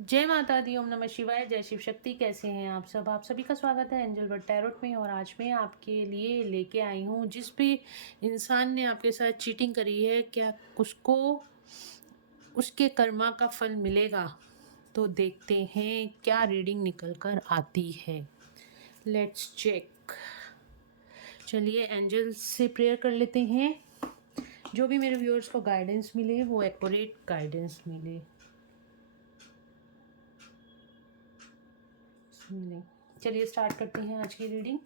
जय माता दी। ओम नमः शिवाय। जय शिव शक्ति। कैसे हैं आप सब? आप सभी का स्वागत है एंजल बट टैरोट में। और आज मैं आपके लिए लेके आई हूँ, जिस भी इंसान ने आपके साथ चीटिंग करी है, क्या उसको उसके कर्मा का फल मिलेगा? तो देखते हैं क्या रीडिंग निकल कर आती है। Let's check. चलिए एंजल से प्रेयर कर लेते हैं, जो भी मेरे व्यूअर्स को गाइडेंस मिले वो एक्यूरेट गाइडेंस मिले। चलिए स्टार्ट करते हैं आज की reading.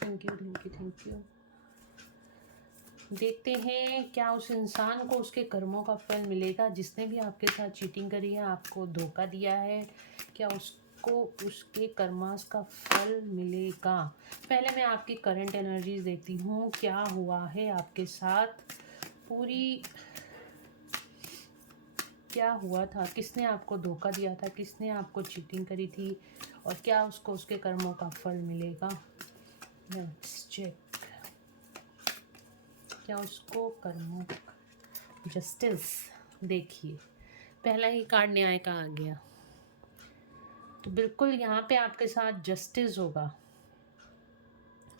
Thank you thank you thank you. देखते हैं क्या उस इंसान को उसके कर्मों का फल मिलेगा, जिसने भी आपके साथ चीटिंग करी है, आपको धोखा दिया है। क्या उसको उसके कर्मास का फल मिलेगा? पहले मैं आपकी करंट एनर्जीज देखती हूँ, क्या हुआ है आपके साथ, पूरी क्या हुआ था, किसने आपको धोखा दिया था, किसने आपको चीटिंग करी थी, और क्या उसको उसके कर्मों का फल मिलेगा। Let's check. क्या उसको कर्मों जस्टिस। देखिए पहला ही कार्ड न्याय का आ गया, तो बिल्कुल यहाँ पे आपके साथ जस्टिस होगा।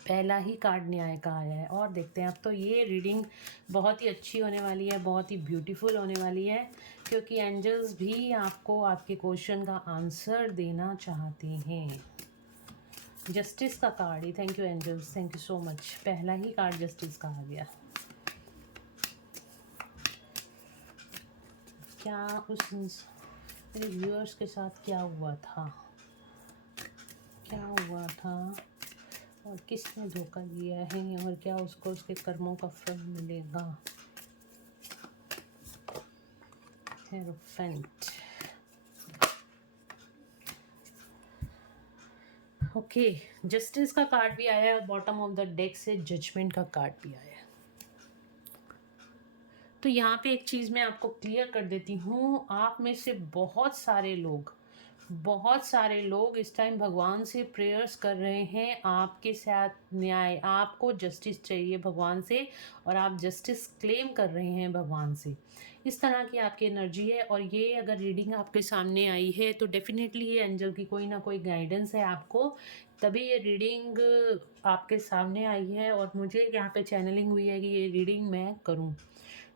पहला ही कार्ड न्याय का आया है। और देखते हैं, अब तो ये रीडिंग बहुत ही अच्छी होने वाली है, बहुत ही ब्यूटीफुल होने वाली है, क्योंकि एंजल्स भी आपको आपके क्वेश्चन का आंसर देना चाहते हैं। जस्टिस का कार्ड ही, thank you angels, thank you so much. पहला ही कार्ड जस्टिस का आ गया। क्या उस मेरे व्यूअर्स के साथ क्या हुआ था, क्या हुआ था, और किसने धोखा दिया है, और क्या उसको उसके कर्मों का फल मिलेगा। हेरोफेंट। ओके, जस्टिस का कार्ड भी आया है, बॉटम ऑफ द डेक से जजमेंट का कार्ड भी आया है। तो यहाँ पे एक चीज़ मैं आपको क्लियर कर देती हूँ, आप में से बहुत सारे लोग इस टाइम भगवान से प्रेयर्स कर रहे हैं, आपके साथ न्याय, आपको जस्टिस चाहिए भगवान से, और आप जस्टिस क्लेम कर रहे हैं भगवान से। इस तरह की आपकी एनर्जी है। और ये अगर रीडिंग आपके सामने आई है तो डेफिनेटली ये एंजल की कोई ना कोई गाइडेंस है आपको, तभी ये रीडिंग आपके सामने आई है, और मुझे यहाँ पे चैनलिंग हुई है कि ये रीडिंग मैं करूँ।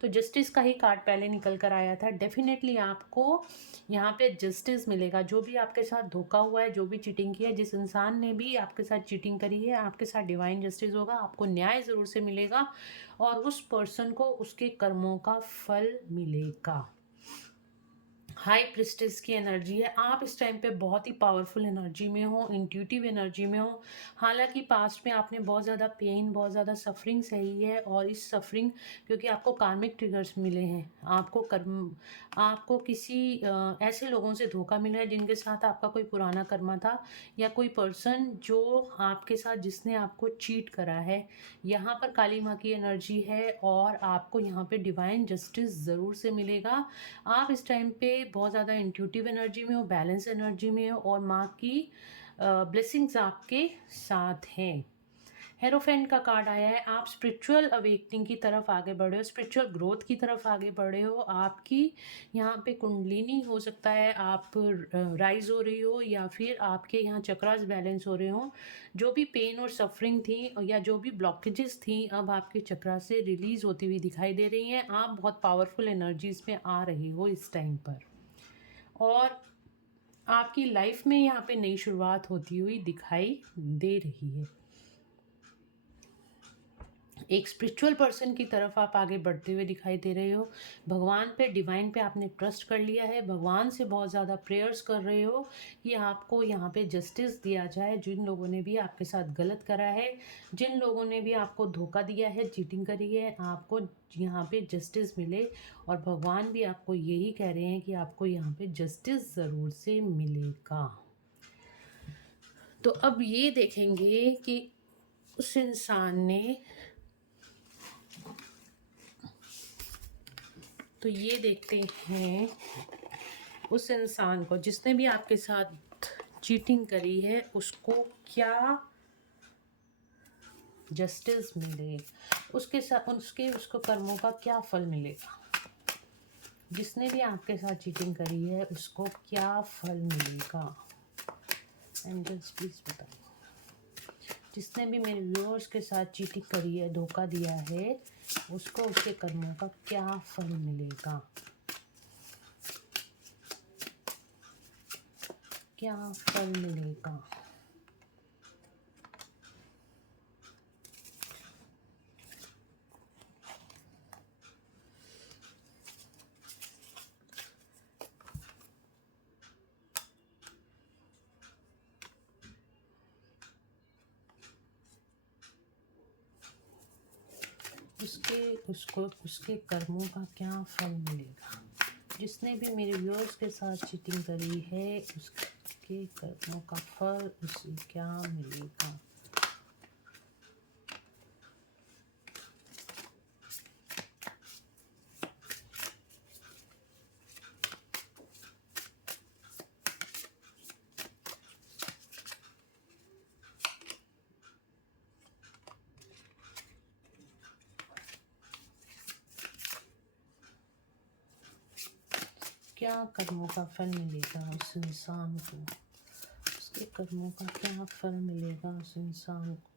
तो जस्टिस का ही कार्ड पहले निकल कर आया था। डेफिनेटली आपको यहाँ पे जस्टिस मिलेगा। जो भी आपके साथ धोखा हुआ है, जो भी चीटिंग की है, जिस इंसान ने भी आपके साथ चीटिंग करी है, आपके साथ डिवाइन जस्टिस होगा, आपको न्याय ज़रूर से मिलेगा, और उस पर्सन को उसके कर्मों का फल मिलेगा। हाई प्रिस्टेस की एनर्जी है। आप इस टाइम पे बहुत ही पावरफुल एनर्जी में हो, इंट्यूटिव एनर्जी में हो। हालांकि पास्ट में आपने बहुत ज़्यादा पेन, बहुत ज़्यादा सफरिंग सही है, और इस सफरिंग क्योंकि आपको कार्मिक ट्रिगर्स मिले हैं, आपको किसी ऐसे लोगों से धोखा मिला है जिनके साथ आपका कोई पुराना कर्मा था, या कोई पर्सन जो आपके साथ जिसने आपको चीट करा है। यहाँ पर काली माँ की एनर्जी है, और आपको यहाँ पे डिवाइन जस्टिस ज़रूर से मिलेगा। आप इस टाइम पे बहुत ज़्यादा इंट्यूटिव एनर्जी में हो, बैलेंस एनर्जी में हो, और माँ की ब्लेसिंग्स आपके साथ हैं। हेरोफेंट का कार्ड आया है। आप स्पिरिचुअल अवेकनिंग की तरफ आगे बढ़े हो, स्पिरिचुअल ग्रोथ की तरफ आगे बढ़े हो। आपकी यहाँ पे कुंडलिनी हो सकता है, आप राइज हो रही हो, या फिर आपके यहाँ चक्रास बैलेंस हो रहे हो। जो भी पेन और सफरिंग थी, या जो भी ब्लॉकेजेस थी, अब आपके चक्रा से रिलीज होती हुई दिखाई दे रही हैं। आप बहुत पावरफुल एनर्जीज में आ रहे हो इस टाइम पर, और आपकी लाइफ में यहाँ पे नई शुरुआत होती हुई दिखाई दे रही है। एक स्पिरिचुअल पर्सन की तरफ आप आगे बढ़ते हुए दिखाई दे रहे हो। भगवान पे, डिवाइन पे आपने ट्रस्ट कर लिया है, भगवान से बहुत ज़्यादा प्रेयर्स कर रहे हो कि आपको यहाँ पे जस्टिस दिया जाए। जिन लोगों ने भी आपके साथ गलत करा है, जिन लोगों ने भी आपको धोखा दिया है, चीटिंग करी है, आपको यहाँ पे जस्टिस मिले। और भगवान भी आपको यही कह रहे हैं कि आपको यहाँ पे जस्टिस ज़रूर से मिलेगा। तो अब ये देखेंगे कि उस इंसान ने, तो ये देखते हैं उस इंसान को जिसने भी आपके साथ चीटिंग करी है, उसको क्या जस्टिस मिले, उसके साथ उसको कर्मों का क्या फल मिलेगा। जिसने भी आपके साथ चीटिंग करी है उसको क्या फल मिलेगा? एंजल्स प्लीज बताओ। जिसने भी मेरे व्यूअर्स के साथ चीटिंग करी है, धोखा दिया है, उसको उसके कर्मों का क्या फल मिलेगा? क्या फल मिलेगा? उसके कर्मों का क्या फल मिलेगा? जिसने भी मेरे व्यूअर्स के साथ चीटिंग करी है उसके कर्मों का फल उसे क्या मिलेगा? क्या कर्मों का फल मिलेगा उस इंसान को? उसके कर्मों का क्या फल मिलेगा उस इंसान को?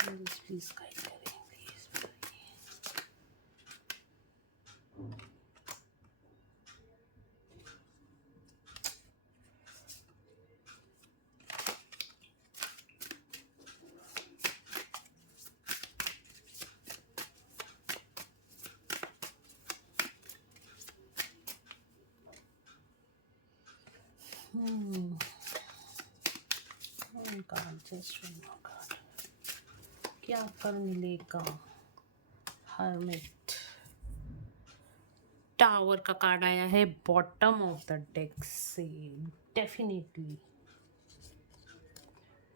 प्लीज गाइड करें, प्लीज बताइए। क्या फल मिलेगा? हर्मिट टावर का कार्ड आया है बॉटम ऑफ द डेक से। डेफिनेटली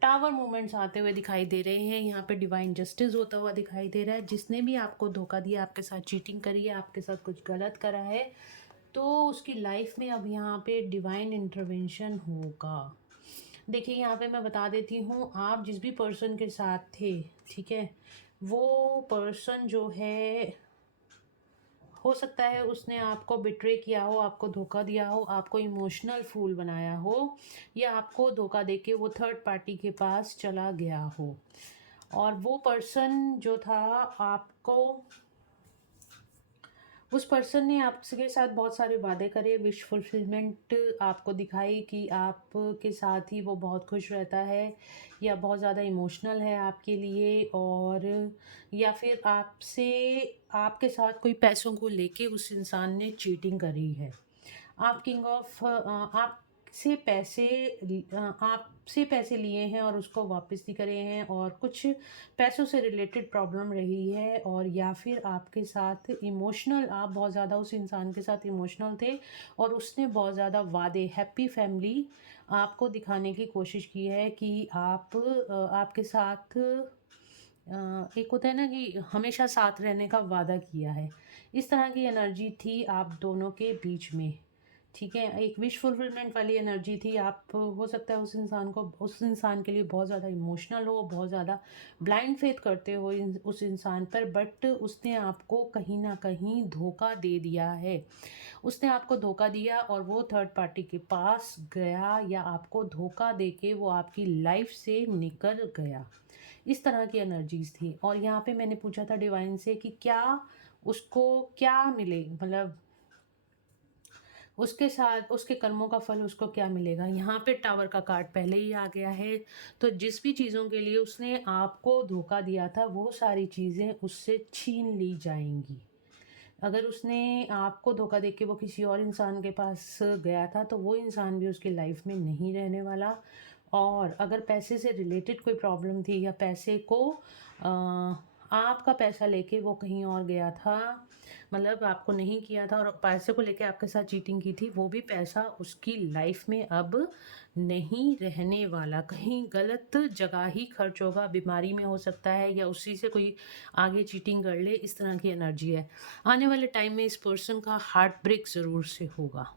टावर मूवमेंट्स आते हुए दिखाई दे रहे हैं। यहाँ पे डिवाइन जस्टिस होता हुआ दिखाई दे रहा है। जिसने भी आपको धोखा दिया, आपके साथ चीटिंग करी है, आपके साथ कुछ गलत करा है, तो उसकी लाइफ में अब यहाँ पे डिवाइन इंटरवेंशन होगा। देखिए यहाँ पे मैं बता देती हूँ, आप जिस भी पर्सन के साथ थे, ठीक है, वो पर्सन जो है, हो सकता है उसने आपको बिट्रे किया हो, आपको धोखा दिया हो, आपको इमोशनल फूल बनाया हो, या आपको धोखा देके वो थर्ड पार्टी के पास चला गया हो। और वो पर्सन जो था आपको, उस पर्सन ने आपके साथ बहुत सारे वादे करे, विश फुलफिलमेंट आपको दिखाई कि आपके साथ ही वो बहुत खुश रहता है, या बहुत ज़्यादा इमोशनल है आपके लिए, और या फिर आपसे, आपके साथ कोई पैसों को लेके उस इंसान ने चीटिंग करी है। आप किंग ऑफ आपसे पैसे लिए हैं और उसको वापस नहीं करे हैं, और कुछ पैसों से रिलेटेड प्रॉब्लम रही है, और या फिर आपके साथ इमोशनल, आप बहुत ज़्यादा उस इंसान के साथ इमोशनल थे, और उसने बहुत ज़्यादा वादे, हैप्पी फैमिली आपको दिखाने की कोशिश की है कि आपके साथ एक होता है ना कि हमेशा साथ रहने का वादा किया है। इस तरह की एनर्जी थी आप दोनों के बीच में, ठीक है। एक विश फुलफिलमेंट वाली एनर्जी थी। आप, हो सकता है उस इंसान के लिए बहुत ज़्यादा इमोशनल हो, बहुत ज़्यादा ब्लाइंड फेथ करते हो उस इंसान पर, बट उसने आपको कहीं ना कहीं धोखा दे दिया है। उसने आपको धोखा दिया और वो थर्ड पार्टी के पास गया, या आपको धोखा दे के वो आपकी लाइफ से निकल गया। इस तरह की एनर्जीज थी। और यहाँ पे मैंने पूछा था डिवाइन से कि क्या उसको क्या मिले, मतलब उसके साथ उसके कर्मों का फल उसको क्या मिलेगा। यहाँ पे टावर का कार्ड पहले ही आ गया है। तो जिस भी चीज़ों के लिए उसने आपको धोखा दिया था, वो सारी चीज़ें उससे छीन ली जाएंगी। अगर उसने आपको धोखा देके वो किसी और इंसान के पास गया था, तो वो इंसान भी उसकी लाइफ में नहीं रहने वाला। और अगर पैसे से रिलेटेड कोई प्रॉब्लम थी, या पैसे को आपका पैसा लेके वो कहीं और गया था, मतलब आपको नहीं किया था, और पैसे को लेके आपके साथ चीटिंग की थी, वो भी पैसा उसकी लाइफ में अब नहीं रहने वाला। कहीं गलत जगह ही खर्च होगा, बीमारी में हो सकता है, या उसी से कोई आगे चीटिंग कर ले, इस तरह की एनर्जी है। आने वाले टाइम में इस पर्सन का हार्ट ब्रेक ज़रूर से होगा।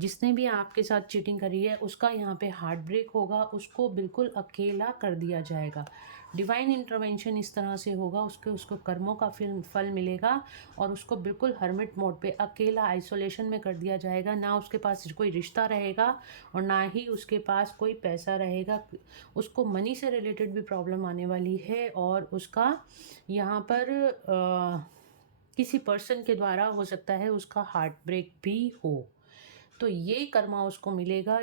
जिसने भी आपके साथ चीटिंग करी है उसका यहाँ पे हार्ट ब्रेक होगा, उसको बिल्कुल अकेला कर दिया जाएगा। डिवाइन इंटरवेंशन इस तरह से होगा, उसको कर्मों का फल मिलेगा और उसको बिल्कुल हर्मिट मोड पे अकेला आइसोलेशन में कर दिया जाएगा। ना उसके पास कोई रिश्ता रहेगा और ना ही उसके पास कोई पैसा रहेगा। उसको मनी से रिलेटेड भी प्रॉब्लम आने वाली है और उसका यहाँ पर किसी पर्सन के द्वारा हो सकता है उसका हार्ट ब्रेक भी हो। तो ये कर्मा उसको मिलेगा।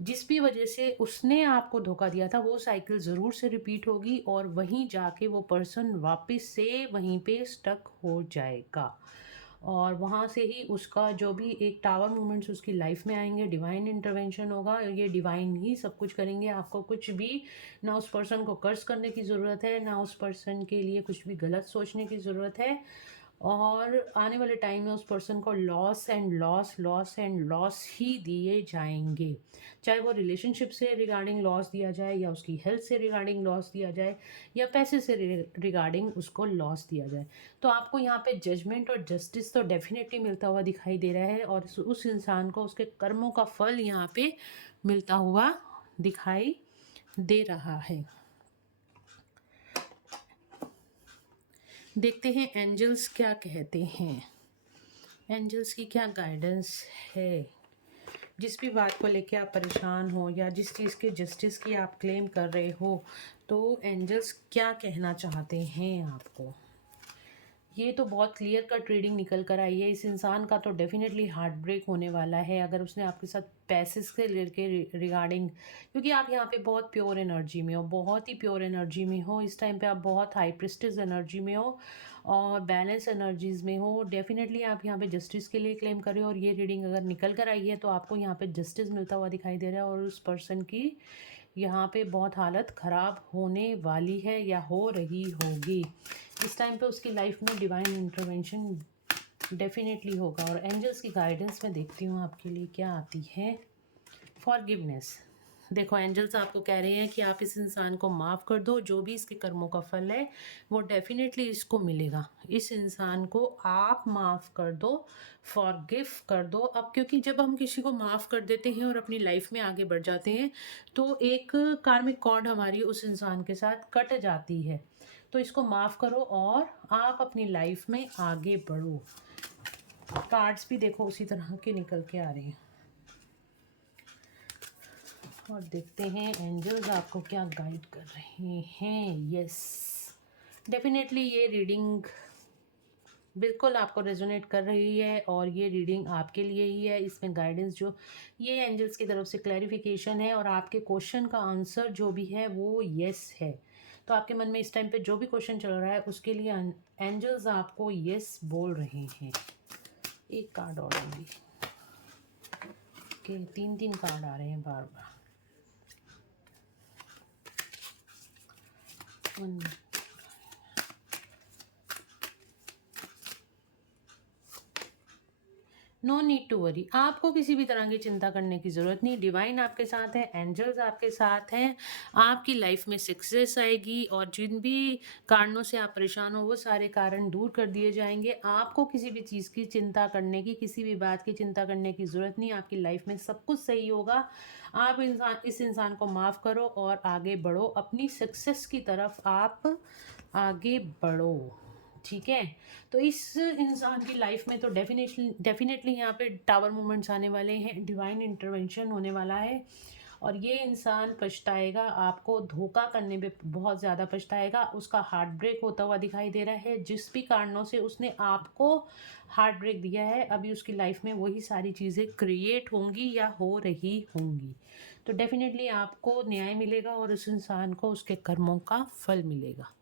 जिस भी वजह से उसने आपको धोखा दिया था वो साइकिल ज़रूर से रिपीट होगी और वहीं जाके वो पर्सन वापस से वहीं पे स्टक हो जाएगा और वहाँ से ही उसका जो भी एक टावर मोमेंट्स उसकी लाइफ में आएंगे, डिवाइन इंटरवेंशन होगा। ये डिवाइन ही सब कुछ करेंगे, आपको कुछ भी ना उस पर्सन को कर्ज करने की ज़रूरत है, ना उस पर्सन के लिए कुछ भी गलत सोचने की ज़रूरत है। और आने वाले टाइम में उस पर्सन को loss and loss, loss and loss ही दिए जाएंगे। चाहे वो रिलेशनशिप से रिगार्डिंग लॉस दिया जाए या उसकी हेल्थ से रिगार्डिंग लॉस दिया जाए या पैसे से रिगार्डिंग उसको लॉस दिया जाए। तो आपको यहाँ पे जजमेंट और जस्टिस तो डेफिनेटली मिलता हुआ दिखाई दे रहा है और उस इंसान को उसके कर्मों का फल यहाँ पे मिलता हुआ दिखाई दे रहा है। देखते हैं एंजल्स क्या कहते हैं, एंजल्स की क्या गाइडेंस है। जिस भी बात को लेके आप परेशान हो या जिस चीज़ के जस्टिस की आप क्लेम कर रहे हो, तो एंजल्स क्या कहना चाहते हैं आपको। ये तो बहुत क्लियर कट रीडिंग निकल कर आई है। इस इंसान का तो डेफिनेटली हार्ट ब्रेक होने वाला है अगर उसने आपके साथ पैसे से रिगार्डिंग, क्योंकि आप यहाँ पे बहुत प्योर एनर्जी में हो, बहुत ही प्योर एनर्जी में हो। इस टाइम पे आप बहुत हाई प्रिस्टिस एनर्जी में हो और बैलेंस एनर्जीज में हो। डेफिनेटली आप यहाँ पे जस्टिस के लिए क्लेम कर रहे हो और ये रीडिंग अगर निकल कर आई है तो आपको यहाँ पे जस्टिस मिलता हुआ दिखाई दे रहा है और उस पर्सन की यहाँ पे बहुत हालत ख़राब होने वाली है या हो रही होगी। इस टाइम पे उसकी लाइफ में डिवाइन इंटरवेंशन डेफिनेटली होगा और एंजल्स की गाइडेंस में देखती हूँ आपके लिए क्या आती है। फॉरगिवनेस। देखो एंजल्स आपको कह रहे हैं कि आप इस इंसान को माफ़ कर दो, जो भी इसके कर्मों का फल है वो डेफिनेटली इसको मिलेगा। इस इंसान को आप माफ़ कर दो, फॉरगिव कर दो। अब क्योंकि जब हम किसी को माफ़ कर देते हैं और अपनी लाइफ में आगे बढ़ जाते हैं तो एक कार्मिक कॉर्ड हमारी उस इंसान के साथ कट जाती है। तो इसको माफ़ करो और आप अपनी लाइफ में आगे बढ़ो। कार्ड्स भी देखो उसी तरह के निकल के आ रहे हैं और देखते हैं एंजल्स आपको क्या गाइड कर रहे हैं। यस, डेफिनेटली ये रीडिंग बिल्कुल आपको रेजोनेट कर रही है और ये रीडिंग आपके लिए ही है। इसमें गाइडेंस जो ये एंजल्स की तरफ से क्लैरिफिकेशन है और आपके क्वेश्चन का आंसर जो भी है वो यस है। तो आपके मन में इस टाइम पे जो भी क्वेश्चन चल रहा है उसके लिए एंजल्स आपको यस बोल रहे हैं। एक कार्ड और लूँगी कि 3 कार्ड आ रहे हैं बार बार। नो नीड टू वरी, आपको किसी भी तरह की चिंता करने की ज़रूरत नहीं। डिवाइन आपके साथ है, एंजल्स आपके साथ हैं। आपकी लाइफ में सक्सेस आएगी और जिन भी कारणों से आप परेशान हो वो सारे कारण दूर कर दिए जाएंगे। आपको किसी भी चीज़ की चिंता करने की, किसी भी बात की चिंता करने की ज़रूरत नहीं। आपकी लाइफ में सब कुछ सही होगा। आप इस इंसान को माफ़ करो और आगे बढ़ो, अपनी सक्सेस की तरफ आप आगे बढ़ो। ठीक है, तो इस इंसान की लाइफ में तो डेफिनेटली यहाँ पे टावर मूवमेंट्स आने वाले हैं, डिवाइन इंटरवेंशन होने वाला है और ये इंसान पछताएगा, आपको धोखा करने पे बहुत ज़्यादा पछताएगा। उसका हार्ट ब्रेक होता हुआ दिखाई दे रहा है। जिस भी कारणों से उसने आपको हार्ट ब्रेक दिया है अभी उसकी लाइफ में वही सारी चीज़ें क्रिएट होंगी या हो रही होंगी। तो डेफिनेटली आपको न्याय मिलेगा और उस इंसान को उसके कर्मों का फल मिलेगा।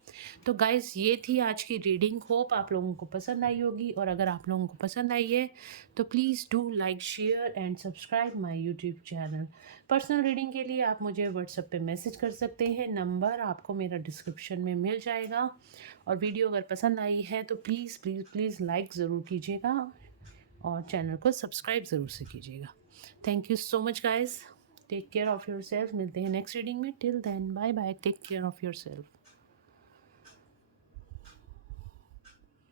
तो गाइज़ ये थी आज की रीडिंग। होप आप लोगों को पसंद आई होगी और अगर आप लोगों को पसंद आई है तो please do like, share and subscribe my YouTube channel. Personal reading के लिए आप मुझे व्हाट्सएप पे मैसेज कर सकते हैं, नंबर आपको मेरा डिस्क्रिप्शन में मिल जाएगा। और वीडियो अगर पसंद आई है तो प्लीज़ प्लीज़ प्लीज़ लाइक ज़रूर कीजिएगा और चैनल को सब्सक्राइब ज़रूर से कीजिएगा। Thank you so much guys, take care of yourself. मिलते हैं नेक्स्ट रीडिंग में। Till then bye bye, take care of your self.